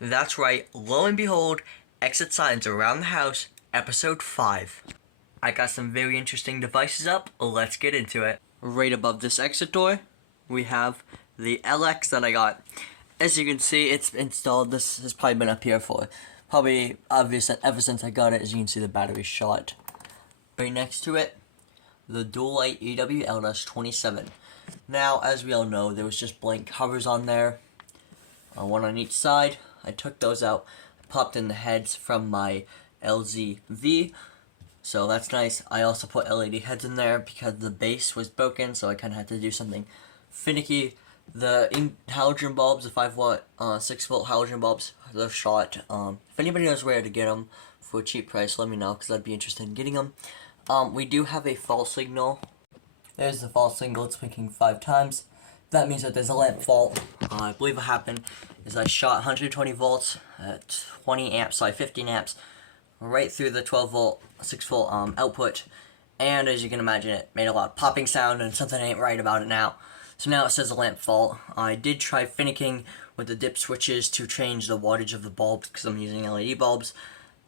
That's right, lo and behold, Exit Signs Around the House, Episode 5. I got some very interesting devices up, let's get into it. Right above this exit door, we have the LX that I got. As you can see, it's installed. This has probably been up here for probably obvious ever since I got it. As you can see, the battery's shot. Right next to it, the Dual-Light EW-LS27. Now, as we all know, there was just blank covers on there, one on each side. I took those out, popped in the heads from my LZV, so that's nice. I also put LED heads in there because the base was broken, so I kind of had to do something finicky. The halogen bulbs, the 5-watt, 6-volt halogen bulbs, they're shot. If anybody knows where to get them for a cheap price, let me know, because I'd be interested in getting them. We do have a fault signal. There's the fault signal, it's blinking 5 times. That means that there's a lamp fault. I believe what happened is I shot 120 volts at 15 amps, right through the 12-volt, 6-volt output. And as you can imagine, it made a lot of popping sound, and something ain't right about it now. So now it says a lamp fault. I did try finicking with the dip switches to change the wattage of the bulbs because I'm using LED bulbs,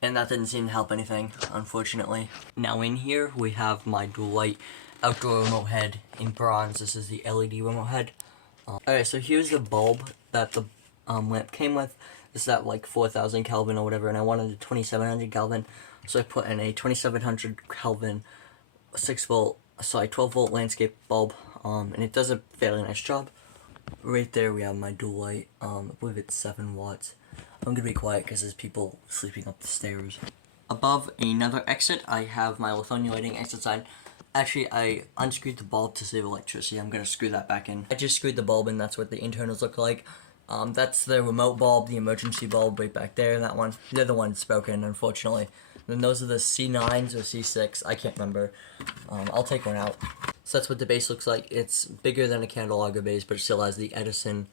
and that didn't seem to help anything, unfortunately. Now in here, we have my Dual-Light outdoor remote head in bronze. This is the LED remote head. Alright, so here's the bulb that the lamp came with. This is at like 4,000 Kelvin or whatever, and I wanted a 2,700 Kelvin, so I put in a 2,700 Kelvin 12-volt landscape bulb, and it does a fairly nice job. Right there we have my Dual-Light, I believe it's 7 watts. I'm gonna be quiet because there's people sleeping up the stairs. Above another exit, I have my Lithonia lighting exit sign. Actually, I unscrewed the bulb to save electricity. I'm gonna screw that back in. I just screwed the bulb in, that's what the internals look like. That's the remote bulb, the emergency bulb right back there, that one. They're the ones broken, unfortunately. Then those are the C9s or C6, I can't remember. I'll take one out. So that's what the base looks like. It's bigger than a candelabra base, but it still has the Edison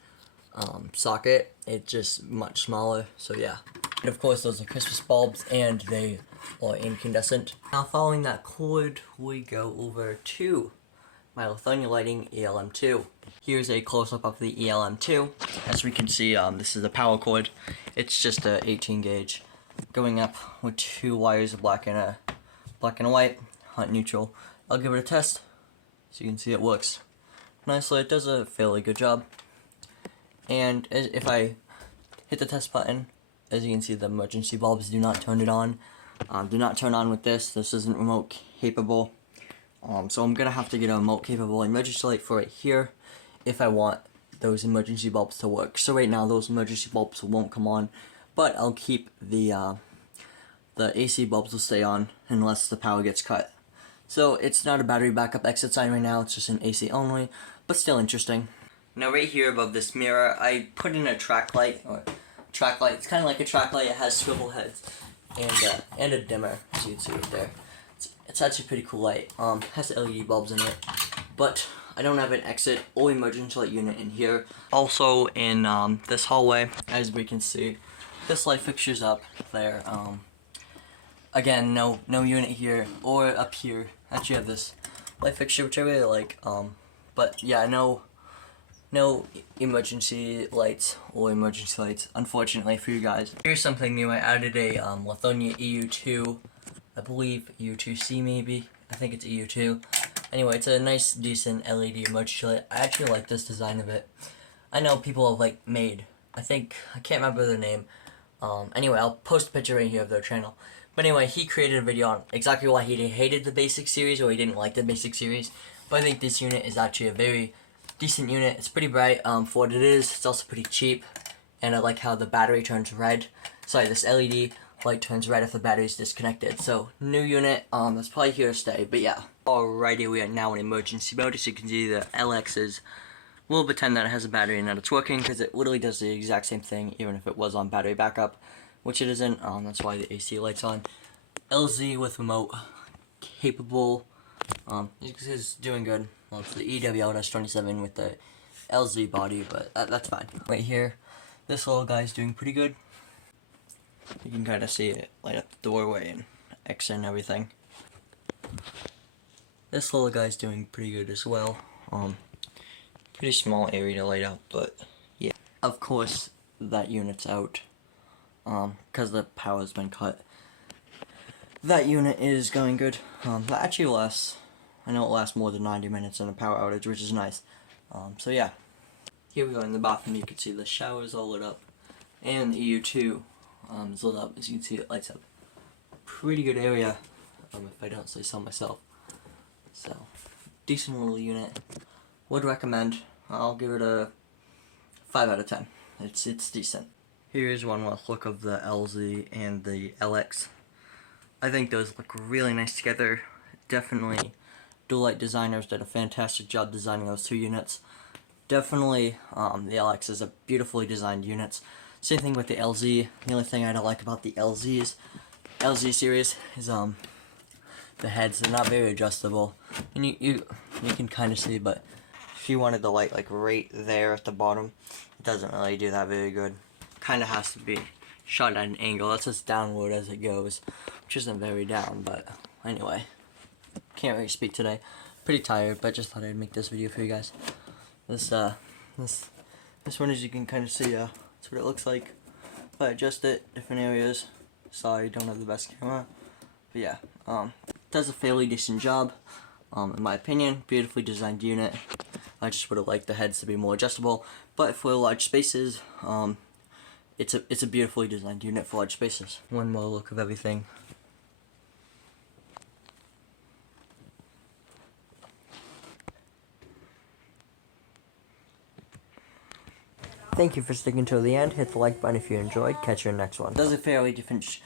socket. It's just much smaller, so yeah. And of course, those are Christmas bulbs, and they are incandescent. Now, following that cord, we go over to my Lithonia Lighting ELM2. Here's a close-up of the ELM2. As we can see, this is the power cord. It's just a 18 gauge, going up with 2 wires of black and white, hot neutral. I'll give it a test. So you can see it works nicely. It does a fairly good job. And if I hit the test button, as you can see, the emergency bulbs do not turn it on. Do not turn on with this. This isn't remote capable. So I'm gonna have to get a remote capable emergency light for it here if I want those emergency bulbs to work. So right now those emergency bulbs won't come on, but I'll keep the AC bulbs will stay on unless the power gets cut. So it's not a battery backup exit sign right now, it's just an AC only, but still interesting. Now right here above this mirror, I put in a track light. It's kind of like a track light. It has swivel heads and a dimmer, as you can see right there. It's actually a pretty cool light. Has LED bulbs in it, but I don't have an exit or emergency light unit in here. Also in this hallway, as we can see, this light fixture's up there. Again, no unit here or up here. Actually, have this light fixture, which I really like. But yeah, no emergency lights or emergency lights, unfortunately for you guys. Here's something new. I added a Lithonia EU2, I believe EU2C maybe. I think it's EU2. Anyway, it's a nice, decent LED emergency light. I actually like this design of it. I know people have like made, I can't remember the name. Anyway, I'll post a picture right here of their channel. But anyway, he created a video on exactly why he hated the basic series, or he didn't like the basic series. But I think this unit is actually a very decent unit. It's pretty bright for what it is. It's also pretty cheap, and I like how the battery turns red. Sorry, this LED light turns red if the battery's disconnected. So new unit, that's probably here to stay. But yeah, alrighty, we are now in emergency mode. As you can see, the LX is. We'll pretend that it has a battery and that it's working, because it literally does the exact same thing, even if it was on battery backup, which it isn't. That's why the AC light's on. LZ with remote capable. This is doing good. Well, it's the EW-LS27 with the LZ body, but that's fine. Right here, this little guy's doing pretty good. You can kind of see it light up the doorway and exit and everything. This little guy's doing pretty good as well. Pretty small area to light up, but yeah. Of course, that unit's out. because the power's been cut. That unit is going good. That actually lasts, I know it lasts more than 90 minutes in a power outage, which is nice. So yeah. Here we go in the bathroom. You can see the shower is all lit up. And the EU2 is lit up. As you can see, it lights up. Pretty good area, if I don't say so myself. So, decent little unit. Would recommend. I'll give it a 5 out of 10. It's decent. Here is one last look of the LZ and the LX. I think those look really nice together. Definitely, Dual-Light designers did a fantastic job designing those two units. Definitely, the LX is a beautifully designed unit. Same thing with the LZ. The only thing I don't like about the LZ series is the heads. They're not very adjustable, and you can kind of see. But if you wanted the light like right there at the bottom, it doesn't really do that very good. Kind of has to be shot at an angle. That's as downward as it goes, which isn't very down. But anyway, can't really speak today. Pretty tired, but just thought I'd make this video for you guys. This one, as you can kind of see, that's what it looks like. If I adjust it, different areas. Sorry, don't have the best camera. But yeah, does a fairly decent job, in my opinion. Beautifully designed unit. I just would have liked the heads to be more adjustable, but for large spaces, it's a beautifully designed unit for large spaces. One more look of everything. Thank you for sticking till the end. Hit the like button if you enjoyed. Catch you in the next one. Does a fairly different